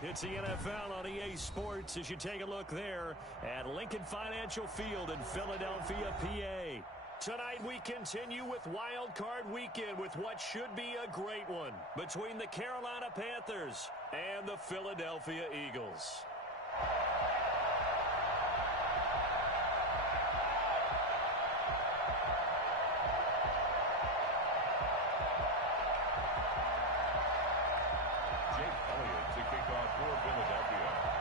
It's the NFL on EA Sports as you take a look there at Lincoln Financial Field in Philadelphia, PA. Tonight we continue with Wild Card Weekend with what should be a great one between the Carolina Panthers and the Philadelphia Eagles.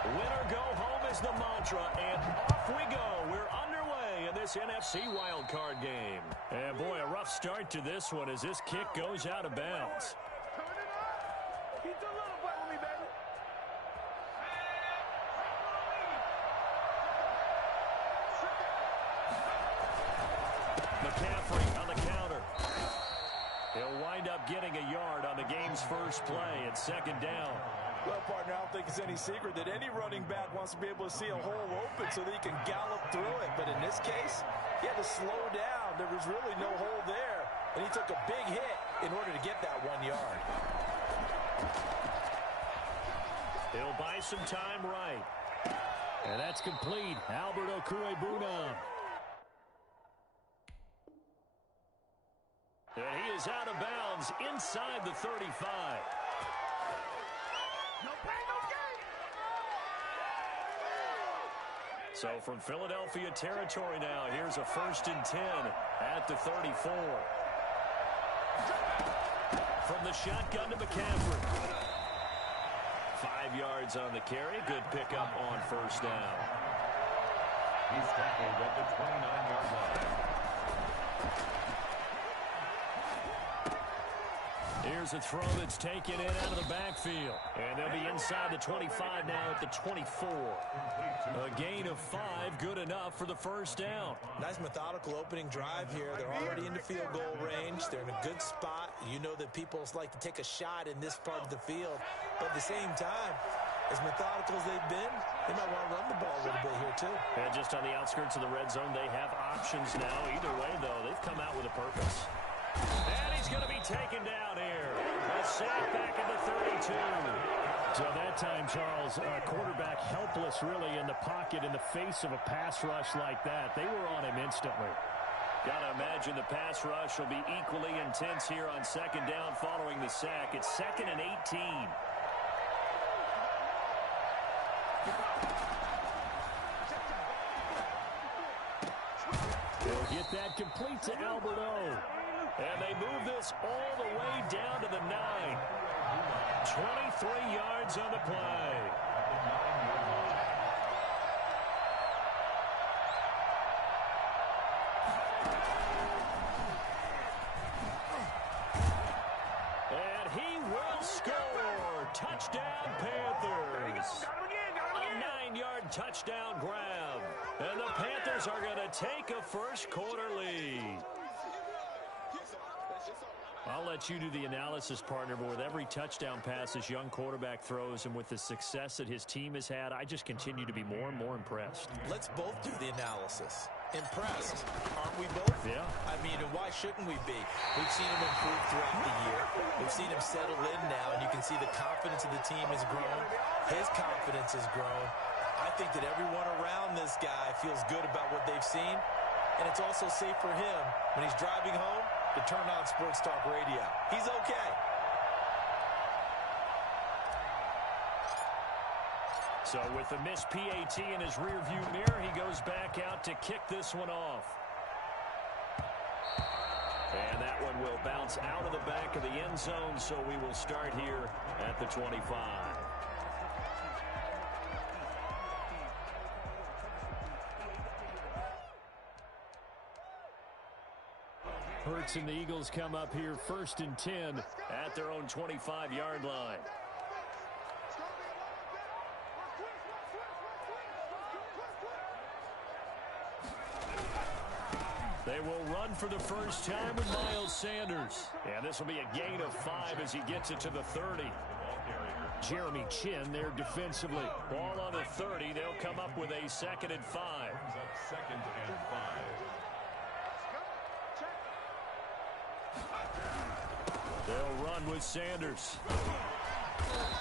Winner go home is the mantra, and off we go. We're underway in this NFC wildcard game. And boy, a rough start to this one as this kick goes out of bounds. McCaffrey on the counter. He'll wind up getting a yard on the game's first play at second down. Well, partner, I don't think it's any secret that any running back wants to be able to see a hole open so that he can gallop through it. But in this case, he had to slow down. There was really no hole there, and he took a big hit in order to get that 1 yard. He'll buy some time right. And that's complete. Albert Okwuegbunam. And he is out of bounds inside the 35. So from Philadelphia territory now, here's a 1st and 10 at the 34. From the shotgun to McCaffrey. 5 yards on the carry. Good pickup on first down. He's tackled at the 29-yard line. Here's a throw that's taken in out of the backfield. And they'll be inside the 25 now at the 24. A gain of 5, good enough for the first down. Nice methodical opening drive here. They're already in the field goal range. They're in a good spot. You know that people like to take a shot in this part of the field. But at the same time, as methodical as they've been, they might want to run the ball a little bit here too. And just on the outskirts of the red zone, they have options now. Either way, though, they've come out with a purpose. And he's going to be taken down here. A sack back at the 32. So that time, Charles, quarterback helpless really in the pocket in the face of a pass rush like that. They were on him instantly. Got to imagine the pass rush will be equally intense here on second down following the sack. It's 2nd and 18. They'll get that complete to Albert O. And they move this all the way down to the 9. 23 yards on the play. And he will score. Touchdown, Panthers. A 9-yard touchdown grab. And the Panthers are going to take a first quarter lead. I'll let you do the analysis, partner, but with every touchdown pass this young quarterback throws and with the success that his team has had, I just continue to be more and more impressed. Let's both do the analysis. Impressed, aren't we both? Yeah. I mean, and why shouldn't we be? We've seen him improve throughout the year. We've seen him settle in now, and you can see the confidence of the team has grown. His confidence has grown. I think that everyone around this guy feels good about what they've seen, and it's also safe for him when he's driving home to turn on Sports Talk Radio. He's okay. So with the missed PAT in his rearview mirror, he goes back out to kick this one off. And that one will bounce out of the back of the end zone, so we will start here at the 25. Hurts and the Eagles come up here 1st and 10 at their own 25-yard line. They will run for the first time with Miles Sanders. And this will be a gain of 5 as he gets it to the 30. Jeremy Chin there defensively. Ball on the 30. They'll come up with a 2nd and 5. 2nd and 5. They'll run with Sanders.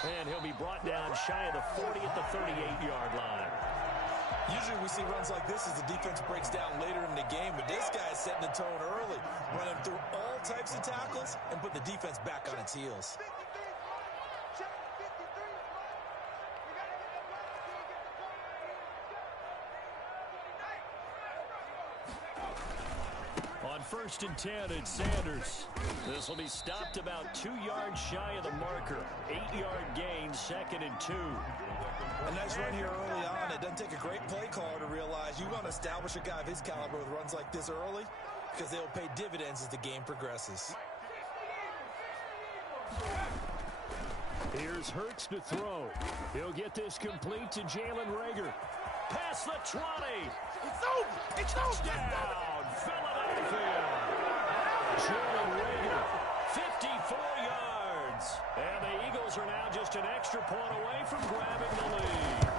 And he'll be brought down shy of the 40 at the 38-yard line. Usually we see runs like this as the defense breaks down later in the game, but this guy is setting the tone early, running through all types of tackles and put the defense back on its heels. On 1st and 10, it's Sanders. This will be stopped about 2 yards shy of the marker. 8-yard gain, 2nd and 2. A nice run here early on. It doesn't take a great play caller to realize you want to establish a guy of his caliber with runs like this early because they'll pay dividends as the game progresses. Here's Hurts to throw. He'll get this complete to Jalen Reagor. Past the 20. It's over. It's over. Touchdown, Philadelphia. Jalen Reagor, 54 yards. And the Eagles are now just an extra point away from grabbing the lead.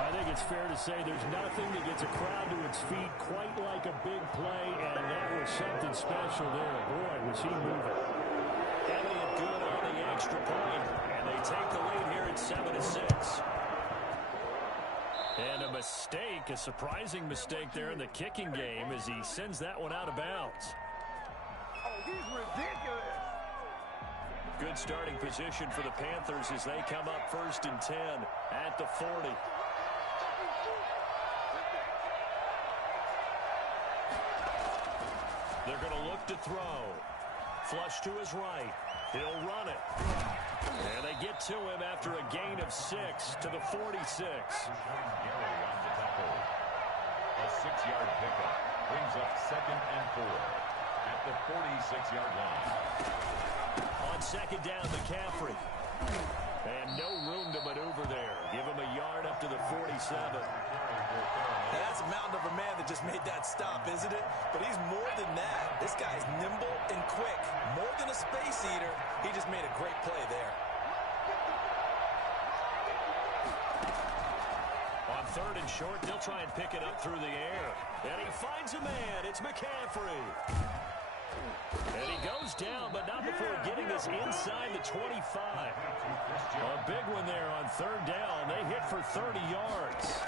I think it's fair to say there's nothing that gets a crowd to its feet quite like a big play, and that was something special there. Boy, was he moving. Elliott good on the extra point, and they take the lead here at 7-6. And a mistake, a surprising mistake there in the kicking game as he sends that one out of bounds. Oh, he's ridiculous. Good starting position for the Panthers as they come up 1st and 10 at the 40. They're going to look to throw. Flush to his right. He'll run it. And they get to him after a gain of 6 to the 46. A 6-yard pickup brings up 2nd and 4 at the 46-yard line. On 2nd down, McCaffrey. And no room to maneuver there. Give him a yard up to the 47. Now that's a mountain of a man that just made that stop, isn't it? But he's more than that. This guy's nimble and quick. More than a space eater. He just made a great play there. On 3rd and short, they'll try and pick it up through the air. And he finds a man. It's McCaffrey. And he goes down, but not before getting this inside the 25. A big one there on 3rd down. They hit for 30 yards.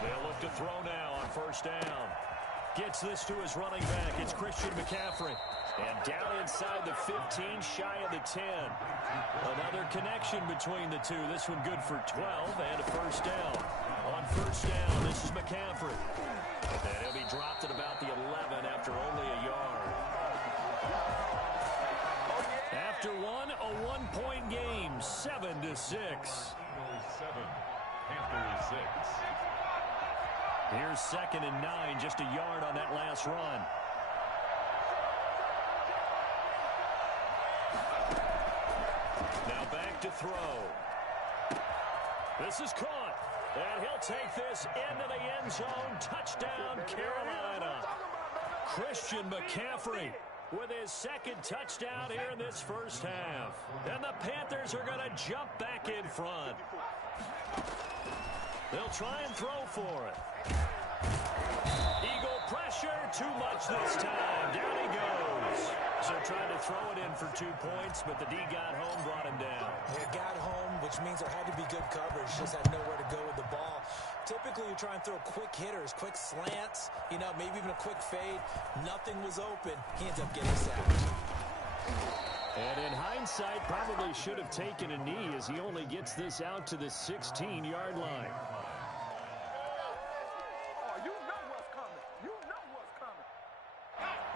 They'll look to throw now on 1st down. Gets this to his running back. It's Christian McCaffrey. And down inside the 15, shy of the 10. Another connection between the two. This one good for 12 and a 1st down. On 1st down, this is McCaffrey. And he'll be dropped at about the 11 after only a yard. After one, a 1-point game, 7-6. 7, Panthers 6. Here's 2nd and 9, just a yard on that last run. Now back to throw. This is caught. And he'll take this into the end zone. Touchdown, Carolina. Christian McCaffrey with his 2nd touchdown here in this 1st half. And the Panthers are going to jump back in front. They'll try and throw for it. Eagle pressure, too much this time. Down he goes. So trying to throw it in for 2 points, but the D got home, brought him down. He got home, which means there had to be good coverage. Just had nowhere to go with the ball. Typically, you try and throw quick hitters, quick slants, maybe even a quick fade. Nothing was open. He ends up getting sacked. And in hindsight, probably should have taken a knee as he only gets this out to the 16-yard line.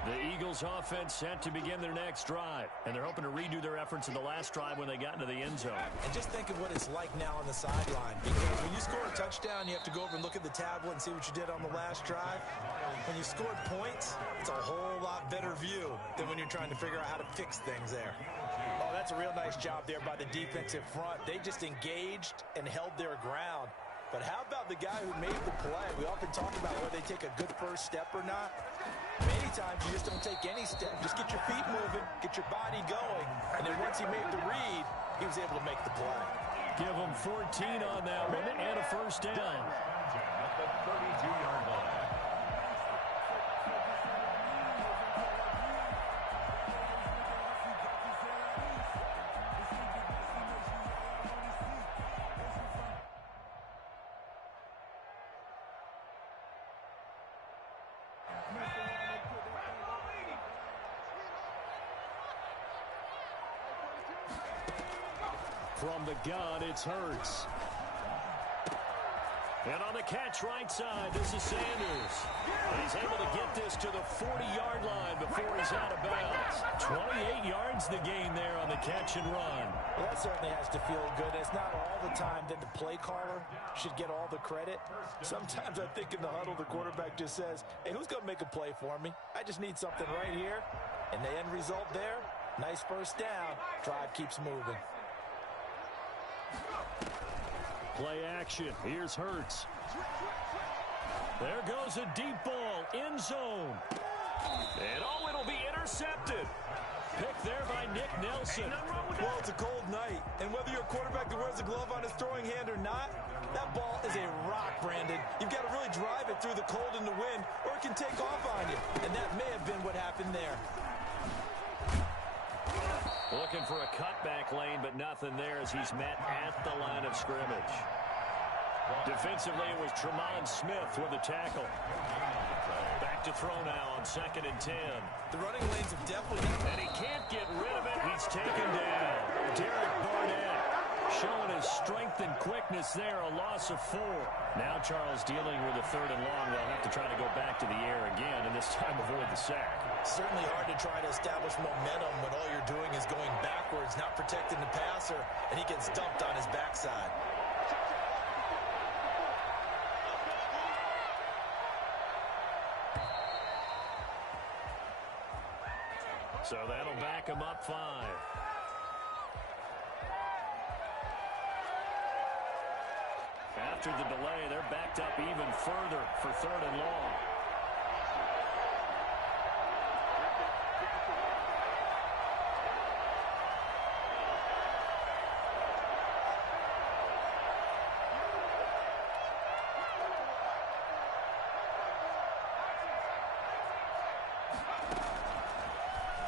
The Eagles offense set to begin their next drive, and they're hoping to redo their efforts in the last drive when they got into the end zone. And just think of what it's like now on the sideline, because when you score a touchdown, you have to go over and look at the tablet and see what you did on the last drive. When you scored points, it's a whole lot better view than when you're trying to figure out how to fix things there. Oh, that's a real nice job there by the defensive front. They just engaged and held their ground. But how about the guy who made the play? We often talk about whether they take a good first step or not. Many times you just don't take any step. Just get your feet moving, get your body going, and then once he made the read, he was able to make the play. Give him 14 on that one and a 1st down. At the 32-yard line. From the gun, it's Hurts. And on the catch right side, this is Sanders. He's able to get this to the 40-yard line before he's out of bounds. 28 yards the gain there on the catch and run. Well, that certainly has to feel good. It's not all the time that the play caller should get all the credit. Sometimes I think in the huddle, the quarterback just says, hey, who's going to make a play for me? I just need something right here. And the end result there, nice first down. Drive keeps moving. Play action. Here's Hurts. There goes a deep ball. End zone. And oh, it'll be intercepted. Pick there by Nick Nelson. Well, it's a cold night. And whether you're a quarterback that wears a glove on his throwing hand or not, that ball is a rock, Brandon. You've got to really drive it through the cold and the wind, or it can take off on you. And that may have been what happened there. Looking for a cutback lane, but nothing there as he's met at the line of scrimmage. Defensively, it was Tremont Smith with the tackle. Back to throw now on 2nd and 10. The running lanes have definitely... And he can't get rid of it. He's taken down. Derek Barnett showing his strength and quickness there, a loss of 4. Now Charles dealing with a 3rd and long. They'll have to try to go back to the air again, and this time avoid the sack. Certainly hard to try to establish momentum when all you're doing is going backwards, not protecting the passer, and he gets dumped on his backside. So that'll back him up 5. After the delay, they're backed up even further for 3rd and long.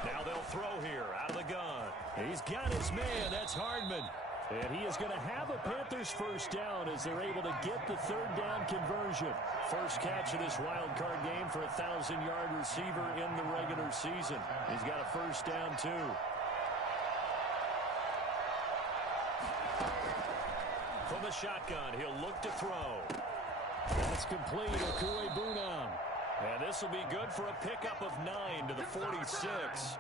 Now they'll throw here out of the gun. He's got his man. That's Hardman. And he is going to have a Panthers first down as they're able to get the 3rd down conversion. First catch of this wild card game for a 1,000-yard receiver in the regular season. He's got a first down, too. From the shotgun, he'll look to throw. That's complete. Okue Bunam. And this will be good for a pickup of 9 to the 46.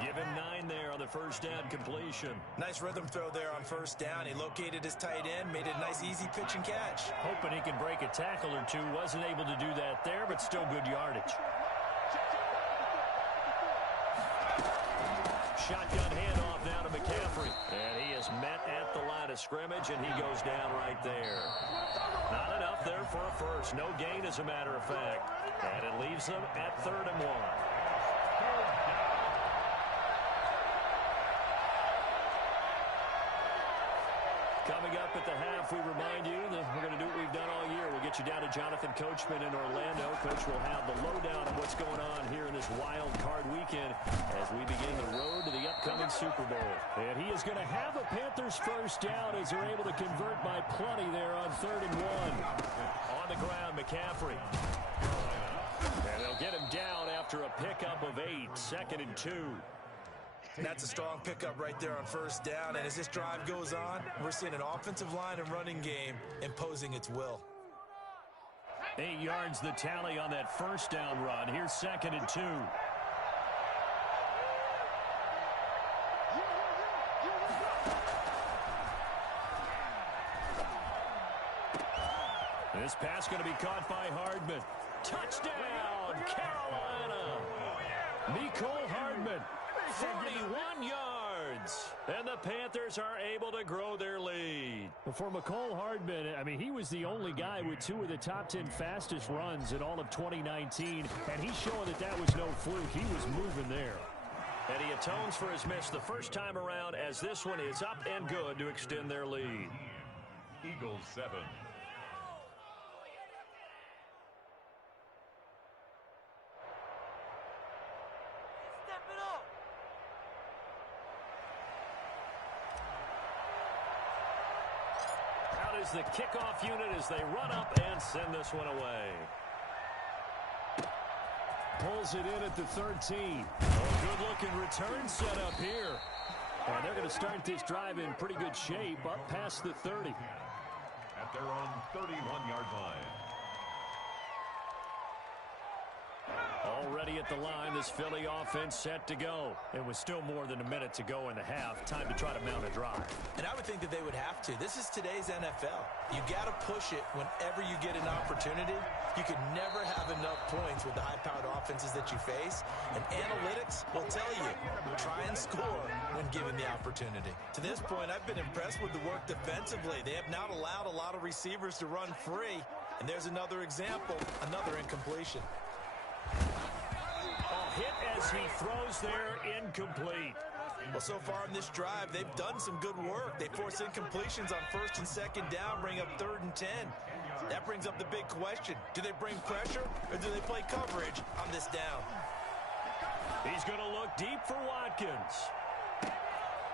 Give him 9 there on the first down completion. Nice rhythm throw there on first down. He located his tight end, made it a nice easy pitch and catch. Hoping he can break a tackle or two. Wasn't able to do that there, but still good yardage. Shotgun handoff now to McCaffrey. And he is met at the line of scrimmage, and he goes down right there. Not enough there for a first. No gain, as a matter of fact. And it leaves them at 3rd and 1. Coming up at the half, we remind you that we're going to do what we've done all year. We'll get you down to Jonathan Coachman in Orlando. Coach will have the lowdown on what's going on here in this wild card weekend as we begin the road to the upcoming Super Bowl. And he is going to have a Panthers first down as they're able to convert by plenty there on 3rd and 1. On the ground, McCaffrey. And they'll get him down after a pickup of 8, 2nd and 2. That's a strong pickup right there on first down. And as this drive goes on, we're seeing an offensive line and running game imposing its will. 8 yards the tally on that first down run. Here's 2nd and 2. This pass going to be caught by Hardman. Touchdown, Carolina. Mecole Hardman. 41 yards. And the Panthers are able to grow their lead. For Mecole Hardman, I mean, he was the only guy with 2 of the top 10 fastest runs in all of 2019. And he's showing that that was no fluke. He was moving there. And he atones for his miss the first time around as this one is up and good to extend their lead. Eagles 7. The kickoff unit as they run up and send this one away. Pulls it in at the 13. Oh, good-looking return set up here. And they're going to start this drive in pretty good shape up past the 30. At their own 31-yard line. Already at the line, this Philly offense set to go. It was still more than a minute to go in the half. Time to try to mount a drive. And I would think that they would have to. This is today's NFL. You got to push it whenever you get an opportunity. You can never have enough points with the high-powered offenses that you face. And analytics will tell you, try and score when given the opportunity. To this point, I've been impressed with the work defensively. They have not allowed a lot of receivers to run free. And there's another example, another incompletion. Hit as he throws there, incomplete. Well, so far in this drive, they've done some good work. They force incompletions on 1st and 2nd down, bring up 3rd and 10. That brings up the big question. Do they bring pressure or do they play coverage on this down? He's going to look deep for Watkins.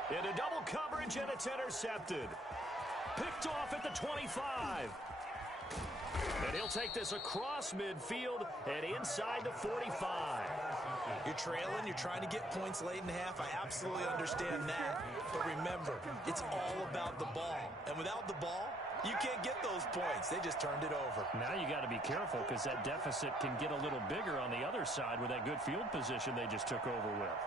Into double coverage, and it's intercepted. Picked off at the 25. And he'll take this across midfield and inside the 45. You're trailing, you're trying to get points late in the half. I absolutely understand that. But remember, it's all about the ball. And without the ball, you can't get those points. They just turned it over. Now you got to be careful because that deficit can get a little bigger on the other side with that good field position they just took over with.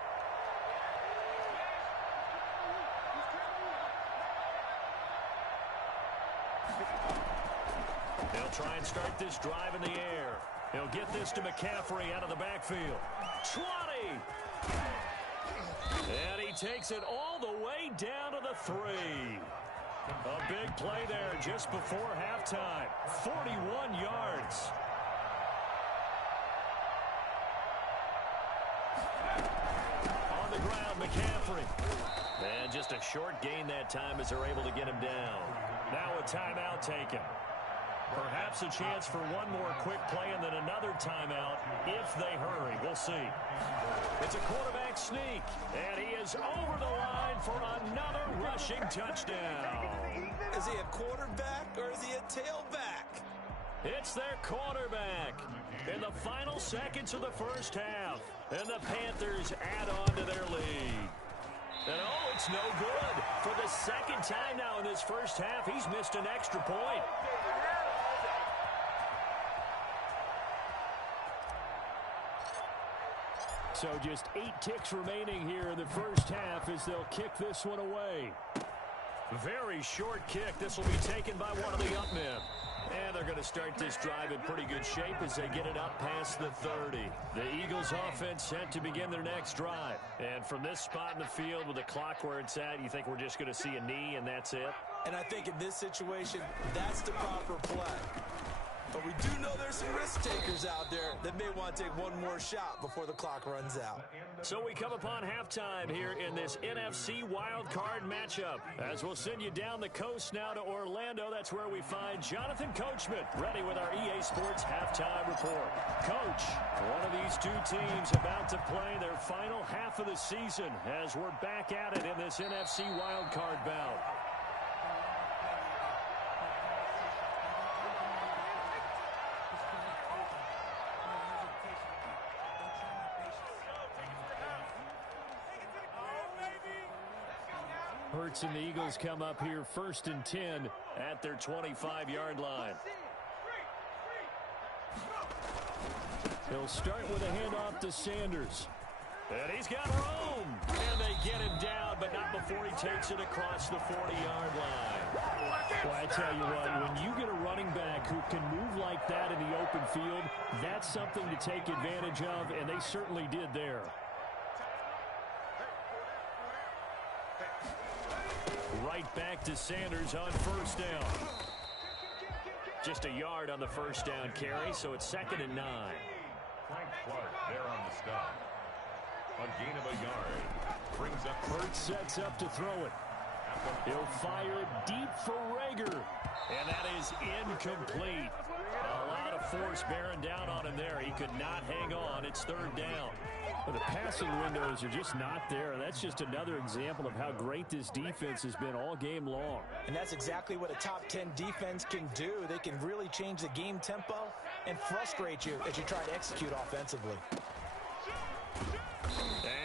They'll try and start this drive in the air. He'll get this to McCaffrey out of the backfield. 20! And he takes it all the way down to the 3. A big play there just before halftime. 41 yards. On the ground, McCaffrey. And just a short gain that time as they're able to get him down. Now a timeout taken. Perhaps a chance for one more quick play and then another timeout if they hurry. We'll see. It's a quarterback sneak, and he is over the line for another rushing touchdown. Is he a quarterback or is he a tailback? It's their quarterback in the final seconds of the first half. And the Panthers add on to their lead. And oh, it's no good. For the second time now in this first half, he's missed an extra point. So just 8 ticks remaining here in the first half as they'll kick this one away. Very short kick. This will be taken by one of the up men. And they're going to start this drive in pretty good shape as they get it up past the 30. The Eagles offense set to begin their next drive. And from this spot in the field with the clock where it's at, you think we're just going to see a knee and that's it? And I think in this situation, that's the proper play. But we do know there's some risk takers out there that may want to take one more shot before the clock runs out. So we come upon halftime here in this NFC Wild Card matchup. As we'll send you down the coast now to Orlando, that's where we find Jonathan Coachman ready with our EA Sports Halftime Report. Coach, one of these two teams about to play their final half of the season as we're back at it in this NFC Wild Card bout. Hurts and the Eagles come up here 1st and 10 at their 25-yard line. He'll start with a handoff to Sanders. And he's got room. And they get him down, but not before he takes it across the 40-yard line. Well, I tell you what, when you get a running back who can move like that in the open field, that's something to take advantage of, and they certainly did there. Right back to Sanders on 1st down. Just a yard on the 1st down carry, so it's 2nd and 9. Frank Clark there on the stop. A gain of a yard. Brings up. Hurts sets up to throw it. He'll fire deep for Rager. And that is incomplete. A lot of force bearing down on him there. He could not hang on. It's 3rd down. But the passing windows are just not there. That's just another example of how great this defense has been all game long. And that's exactly what a top 10 defense can do. They can really change the game tempo and frustrate you as you try to execute offensively.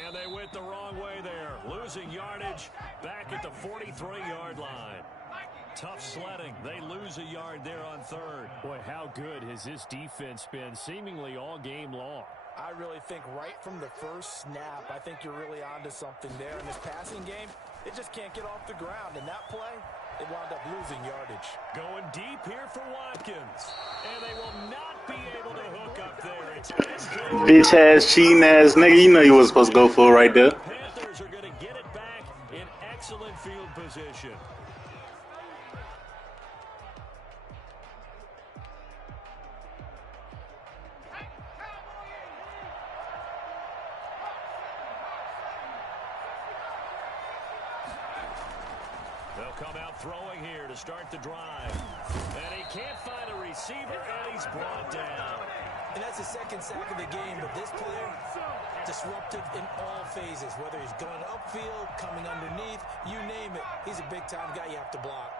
And they went the wrong way there. Losing losing yardage back at the 43-yard line. Tough sledding. They lose a yard there on third. Boy, how good has this defense been seemingly all game long? I really think right from the first snap, I think you're really onto something there. In this passing game, they just can't get off the ground. In that play, they wound up losing yardage. Going deep here for Watkins. And they will not be able to hook up there. It's Bitch ass, cheating ass nigga. You know you was supposed to go for it right there. The Panthers are going to get it back in excellent field position. They'll come out throwing here to start the drive. And he can't find a receiver, and he's brought down. And that's the second sack of the game, but this player, disruptive in all phases, whether he's going upfield, coming underneath, you name it. He's a big-time guy you have to block.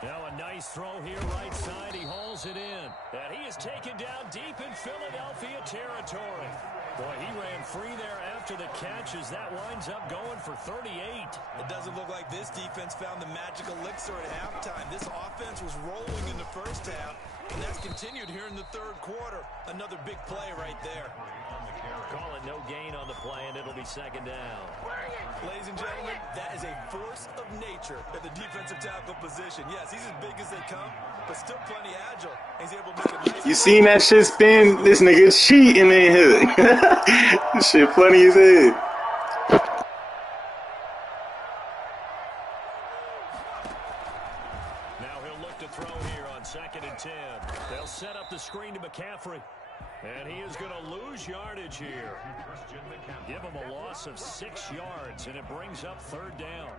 Now a nice throw here right side. He hauls it in. And he is taken down deep in Philadelphia territory. Boy, he ran free there after the catch as that winds up going for 38. It doesn't look like this defense found the magical elixir at halftime. This offense was rolling in the first half, and that's continued here in the third quarter. Another big play right there. Call it no gain on the play, and it'll be second down. Ladies and gentlemen, that is a force of nature at the defensive tackle position. Yes, he's as big as they come, but still plenty agile. He's able to make a nice... You seen that shit spin? This nigga cheating in here. This shit funny as hell. Now he'll look to throw here on 2nd and 10. They'll set up the screen to McCaffrey. And he is going to lose yardage here. Give him a loss of 6 yards, and it brings up third down.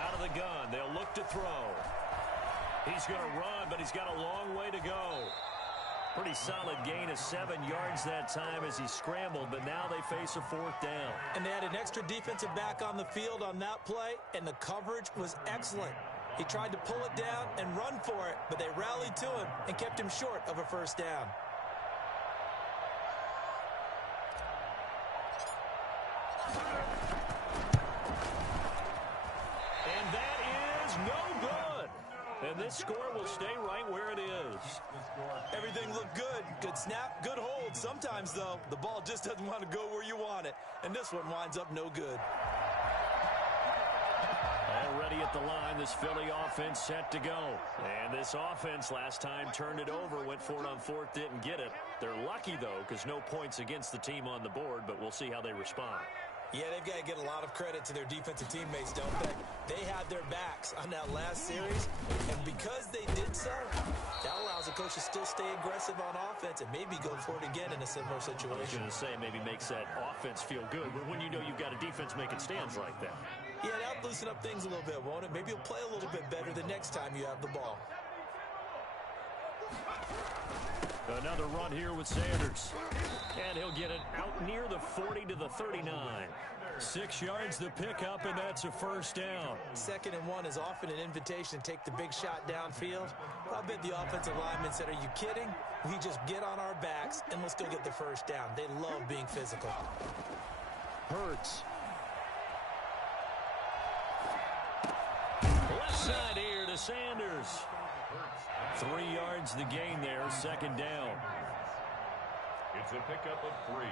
Out of the gun, they'll look to throw. He's going to run, but he's got a long way to go. Pretty solid gain of 7 yards that time as he scrambled, but now they face a 4th down. And they had an extra defensive back on the field on that play, and the coverage was excellent. He tried to pull it down and run for it, but they rallied to him and kept him short of a first down. And that is no good. And this score will stay right where it is. Everything looked good. Good snap, good hold. Sometimes, though, the ball just doesn't want to go where you want it. And this one winds up no good. Already at the line, this Philly offense set to go. And this offense last time turned it over, went for it on 4th, didn't get it. They're lucky, though, because no points against the team on the board, but we'll see how they respond. Yeah, they've got to get a lot of credit to their defensive teammates, don't they? They had their backs on that last series, and because they did so, that allows the coach to still stay aggressive on offense and maybe go for it again in a similar situation. I was going to say maybe makes that offense feel good, but when you know you've got a defense making stands like that. Yeah, that'll loosen up things a little bit, won't it? Maybe you'll play a little bit better the next time you have the ball. Another run here with Sanders. And he'll get it out near the 40 to the 39. 6 yards the pickup, and that's a first down. 2nd and 1 is often an invitation to take the big shot downfield. I bet the offensive linemen said, are you kidding? We just get on our backs, and let's go get the first down. They love being physical. Hurts. Left side here to Sanders. 3 yards the gain there, 2nd down. It's a pickup of 3.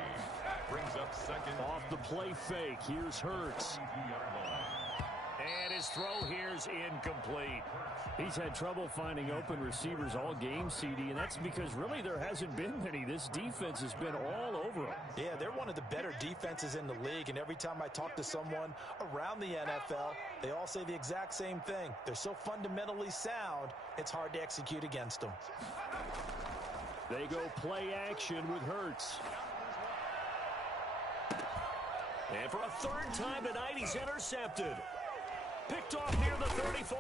Brings up 2nd. Off the play fake, here's Hurts. And his throw here's incomplete. He's had trouble finding open receivers all game, CD, and that's because really there hasn't been many. This defense has been all over him. Yeah, they're one of the better defenses in the league, and every time I talk to someone around the NFL, they all say the exact same thing. They're so fundamentally sound, it's hard to execute against them. They go play action with Hurts. And for a 3rd time tonight, he's intercepted. Picked off near the 34.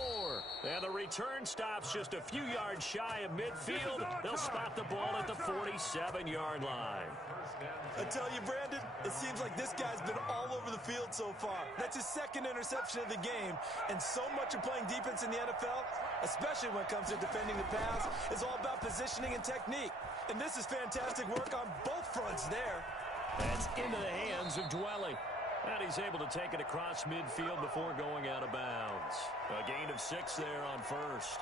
And the return stops just a few yards shy of midfield. They'll spot the ball at the 47-yard line. I tell you, Brandon, it seems like this guy's been all over the field so far. That's his second interception of the game. And so much of playing defense in the NFL, especially when it comes to defending the pass, is all about positioning and technique. And this is fantastic work on both fronts there. That's into the hands of Dwelly. And he's able to take it across midfield before going out of bounds. A gain of 6 there on first.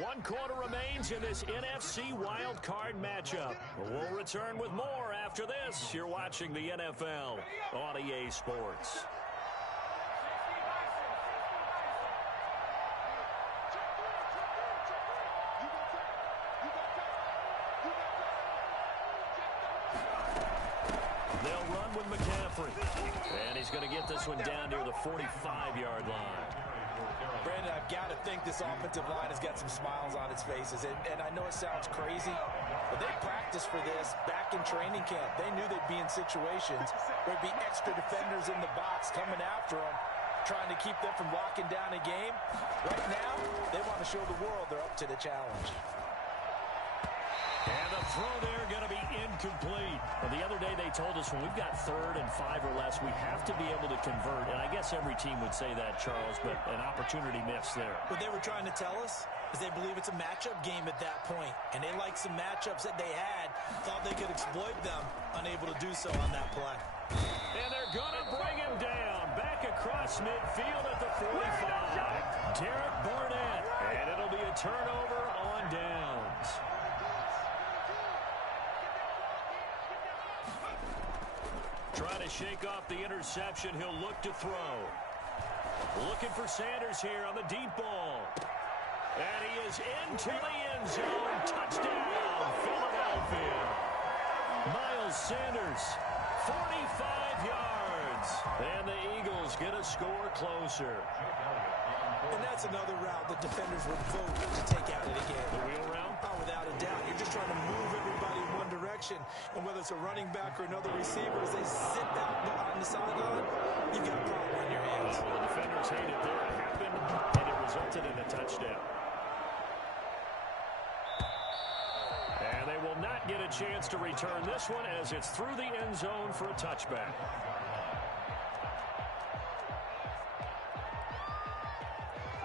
One quarter remains in this NFC Wild Card matchup. We'll return with more after this. You're watching the NFL on EA Sports. They'll run with McCaffrey. And he's going to get this one down near the 45-yard line. Brandon, I've got to think this offensive line has got some smiles on its faces. And I know it sounds crazy, but they practiced for this back in training camp. They knew they'd be in situations where there'd be extra defenders in the box coming after them, trying to keep them from locking down a game. Right now, they want to show the world they're up to the challenge. And the throw there going to be incomplete. Well, the other day they told us when we've got 3rd and 5 or less, we have to be able to convert. And I guess every team would say that, Charles, but an opportunity missed there. What they were trying to tell us is they believe it's a matchup game at that point. And they liked some matchups that they had, thought they could exploit them, unable to do so on that play. And they're going to bring him down. Back across midfield at the 45. Derek Barnett. And it'll be a turnover on downs. Trying to shake off the interception. He'll look to throw. Looking for Sanders here on the deep ball. And he is into the end zone. Touchdown, Philadelphia. Miles Sanders, 45 yards. And the Eagles get a score closer. And that's another route that defenders would vote to take out of the game. The wheel route? Oh, without a doubt. You're just trying to move everybody in one direction. And whether it's a running back or another receiver, as they sit out on the sideline, you've got a problem on your hands. Well, the defenders hate it there. It happened, and it resulted in a touchdown. And they will not get a chance to return this one as it's through the end zone for a touchback.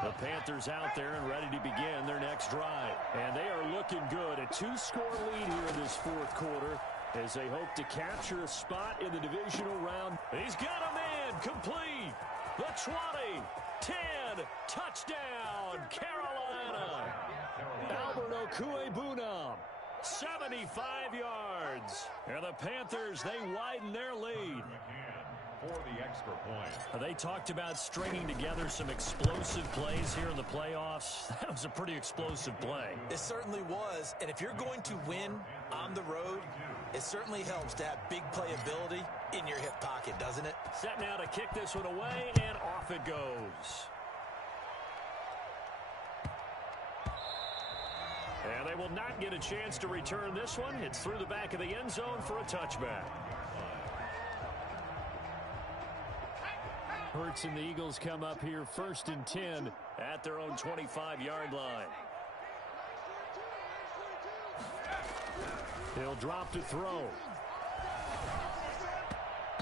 The Panthers out there and ready to begin their next drive. And they are looking good. A 2-score lead here in this 4th quarter as they hope to capture a spot in the divisional round. He's got a man complete. The 20, 10, touchdown, Carolina. Albert Okwuegbunam, 75 yards. And the Panthers, they widen their lead. For the extra point. They talked about stringing together some explosive plays here in the playoffs. That was a pretty explosive play. It certainly was. And if you're going to win on the road, it certainly helps to have big playability in your hip pocket, doesn't it? Set now to kick this one away, and off it goes. And they will not get a chance to return this one. It's through the back of the end zone for a touchback. Hurts and the Eagles come up here 1st and 10 at their own 25-yard line. He'll drop to throw.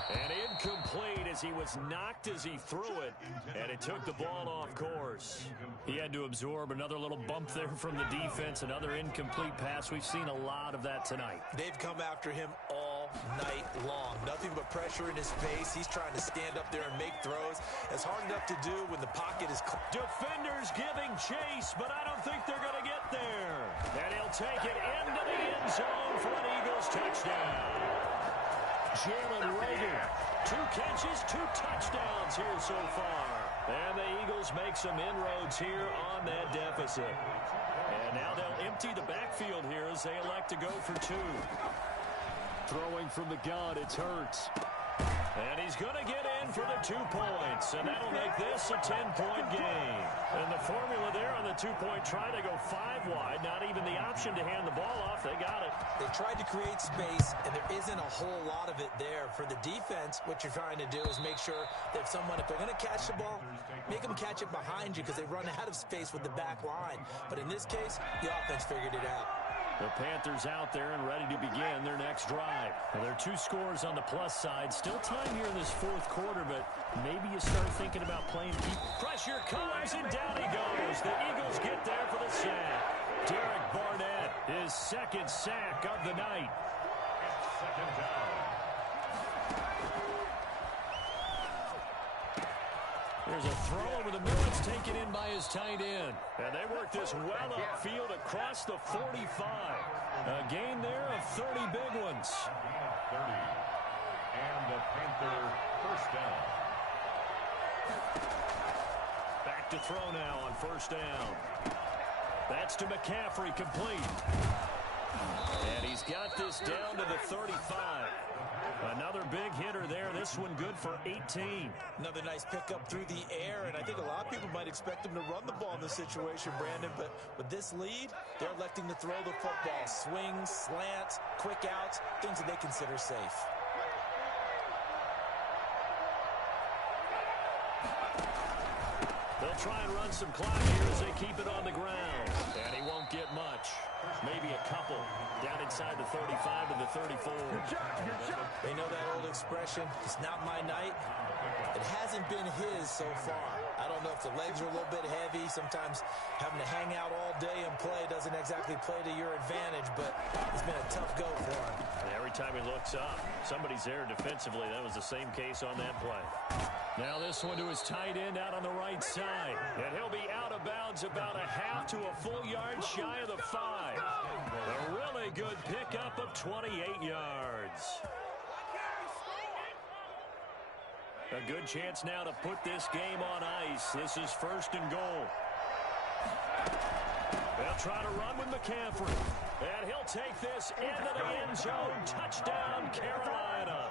And incomplete as he was knocked as he threw it. And it took the ball off course. He had to absorb another little bump there from the defense. Another incomplete pass. We've seen a lot of that tonight. They've come after him all night long. Nothing but pressure in his face. He's trying to stand up there and make throws. It's hard enough to do when the pocket is... Defenders giving chase, but I don't think they're going to get there. And he'll take it into the end zone for an Eagles touchdown. Jalen Reagor, 2 catches, 2 touchdowns here so far. And the Eagles make some inroads here on that deficit. And now they'll empty the backfield here as they elect to go for 2. Throwing from the gun, it's Hurts. And he's going to get in for the 2 points, and that'll make this a 10-point game. And the formula there on the 2-point try to go 5 wide, not even the option to hand the ball off. They got it. They tried to create space, and there isn't a whole lot of it there. For the defense, what you're trying to do is make sure that if they're going to catch the ball, make them catch it behind you because they run out of space with the back line. But in this case, the offense figured it out. The Panthers out there and ready to begin their next drive. Well, there are 2 scores on the plus side. Still time here in this 4th quarter, but maybe you start thinking about playing keep. Pressure comes, and down he goes. The Eagles get there for the sack. Derek Barnett, his 2nd sack of the night. Second down. There's a throw over the middle. It's taken in by his tight end. And they work this well upfield across the 45. A gain there of 30 big ones. 30. And the Panther first down. Back to throw now on first down. That's to McCaffrey, complete. And he's got this down to the 35. Another big hitter there. This one good for 18. Another nice pickup through the air, and I think a lot of people might expect him to run the ball in this situation, Brandon, but with this lead, they're electing to throw the football. Swings, slants, quick outs, things that they consider safe. They'll try and run some clock here as they keep it on the ground. And he won't get much. Maybe a couple. Down inside the 35 to the 34. They know that old expression, it's not my night. It hasn't been his so far. I don't know if the legs are a little bit heavy. Sometimes having to hang out all day and play doesn't exactly play to your advantage, but it's been a tough go for him. Every time he looks up, somebody's there defensively. That was the same case on that play. Now this one to his tight end out on the right side. And he'll be out of bounds about a half to a full yard shy of the 5. A really good pickup of 28 yards. A good chance now to put this game on ice. This is 1st and goal. They'll try to run with McCaffrey. And he'll take this into the end zone. Touchdown, Carolina.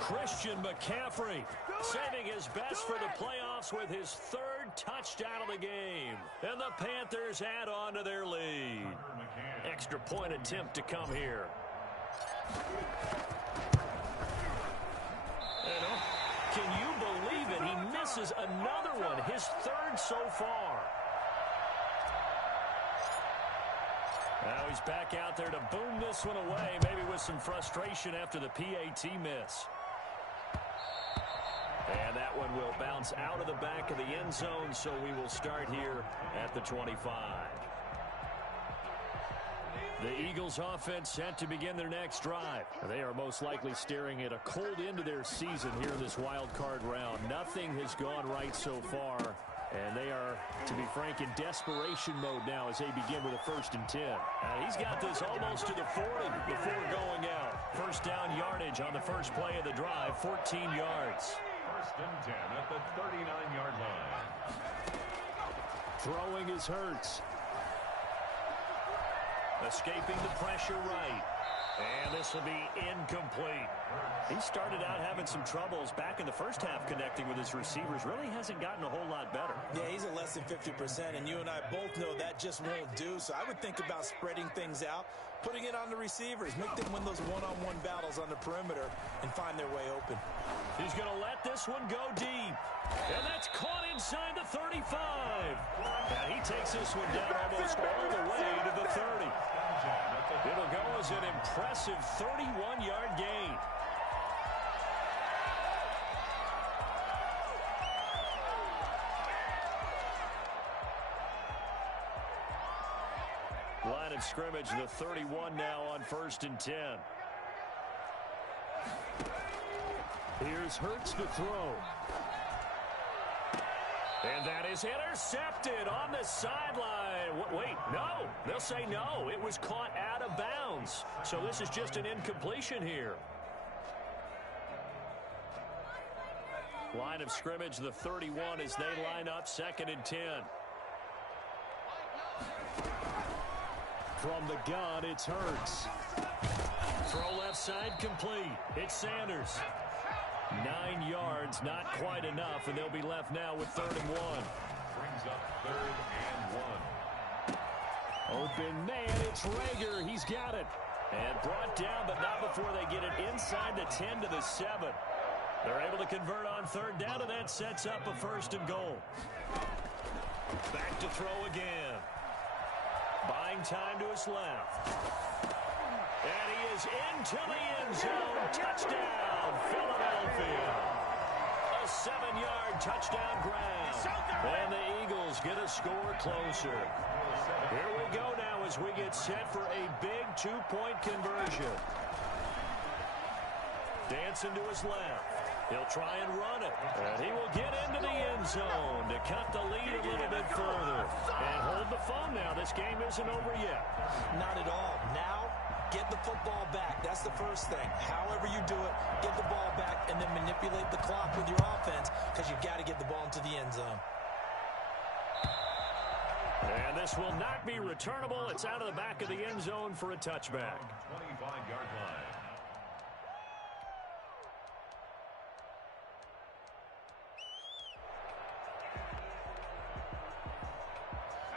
Christian McCaffrey saving his best for the playoffs with his 3rd touchdown of the game. And the Panthers add on to their lead. Extra point attempt to come here. Can you believe it? He misses another one, his 3rd so far. Now he's back out there to boom this one away, maybe with some frustration after the PAT miss. And that one will bounce out of the back of the end zone, so we will start here at the 25. The Eagles offense set to begin their next drive. They are most likely staring at a cold end to their season here in this wild card round. Nothing has gone right so far, and they are, to be frank, in desperation mode now as they begin with a 1st and 10. He's got this almost to the 40 before going out. First down yardage on the first play of the drive, 14 yards. 1st and 10 at the 39-yard line. Throwing is Hurts. Escaping the pressure right. And this will be incomplete. He started out having some troubles back in the first half connecting with his receivers. Really hasn't gotten a whole lot better. Yeah, he's at less than 50%, and you and I both know that just won't do. So I would think about spreading things out, putting it on the receivers, make them win those one-on-one battles on the perimeter and find their way open. He's going to let this one go deep. And that's caught inside the 35. Now he takes this one down almost all the way to the 30. It'll go as an impressive 31-yard gain. Line of scrimmage, the 31 now on 1st and 10. Here's Hurts to throw. And that is intercepted on the sideline. Wait, no. They'll say no. It was caught out of bounds. So this is just an incompletion here. Line of scrimmage, the 31 as they line up 2nd and 10. From the gun, it's Hurts. Throw left side complete. It's Sanders. 9 yards, not quite enough, and they'll be left now with 3rd and 1. Brings up 3rd and 1. Open man, it's Rager. He's got it. And brought down, but not before they get it inside the 10 to the 7. They're able to convert on 3rd down, and that sets up a 1st and goal. Back to throw again. Buying time to his left. And he is into the end zone. Touchdown, Philadelphia. A 7-yard touchdown grab. And the Eagles get a score closer. Here we go now as we get set for a big 2-point conversion. Dancing to his left. He'll try and run it. And he will get into the end zone to cut the lead a little bit further. And hold the phone now. This game isn't over yet. Not at all. Now, get the football back. That's the first thing. However you do it, get the ball back and then manipulate the clock with your offense because you've got to get the ball into the end zone. And this will not be returnable. It's out of the back of the end zone for a touchback. 25-yard line.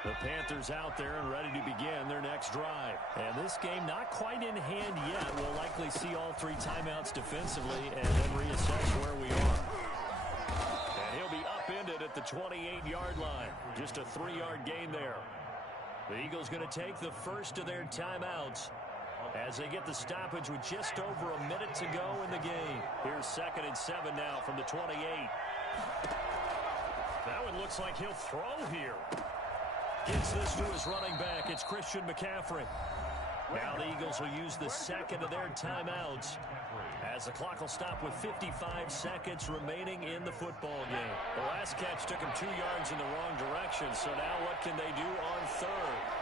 The Panthers out there and ready to begin their next drive. And this game not quite in hand yet. We'll likely see all 3 timeouts defensively and then reassess where we are. And he'll be upended at the 28-yard line. Just a 3-yard gain there. The Eagles going to take the first of their timeouts as they get the stoppage with just over a minute to go in the game. Here's 2nd and 7 now from the 28. That one looks like he'll throw here. Gets this to his running back. It's Christian McCaffrey. Now the Eagles will use the 2nd of their timeouts as the clock will stop with 55 seconds remaining in the football game. The last catch took him 2 yards in the wrong direction, so now what can they do on 3rd?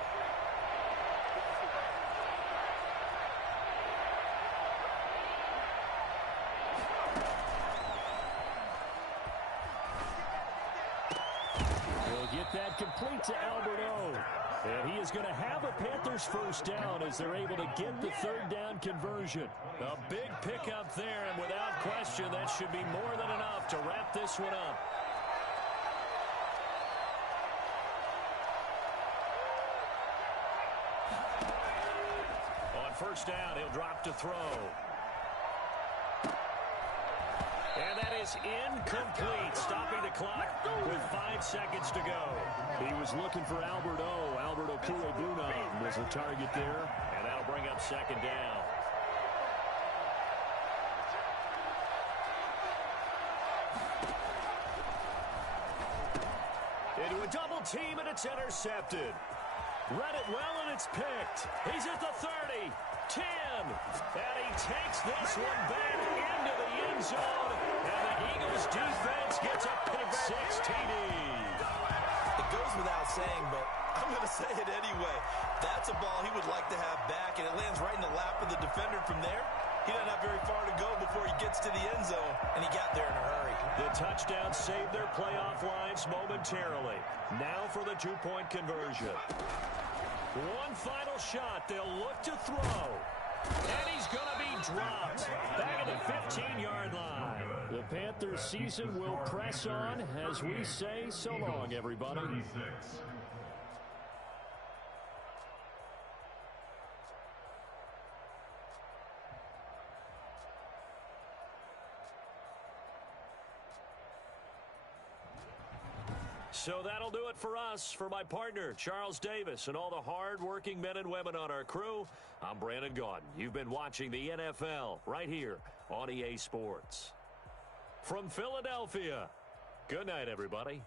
That complete to Albert O. And he is going to have a Panthers first down as they're able to get the 3rd down conversion. A big pickup there, and without question, that should be more than enough to wrap this one up. On 1st down, he'll drop to throw. And that is incomplete, stopping the clock with 5 seconds to go. He was looking for Albert O. Albert Okwuegbunam was the target there, and that'll bring up 2nd down. Into a double team, and it's intercepted. Read it well, and it's picked. He's at the 30, 10, and he takes this one back into the end zone, and the Eagles defense gets a pick 6 TD. It goes without saying, but I'm going to say it anyway. That's a ball he would like to have back, and it lands right in the lap of the defender from there. He doesn't have very far to go before he gets to the end zone, and he got there in a hurry. The touchdown saved their playoff lives momentarily. Now for the 2-point conversion. One final shot. They'll look to throw. And he's going to be dropped back at the 15-yard line. The Panthers season will press on as we say so long, everybody. 36. So that'll do it for us. For my partner, Charles Davis, and all the hard-working men and women on our crew, I'm Brandon Gaudin. You've been watching the NFL right here on EA Sports. From Philadelphia, good night, everybody.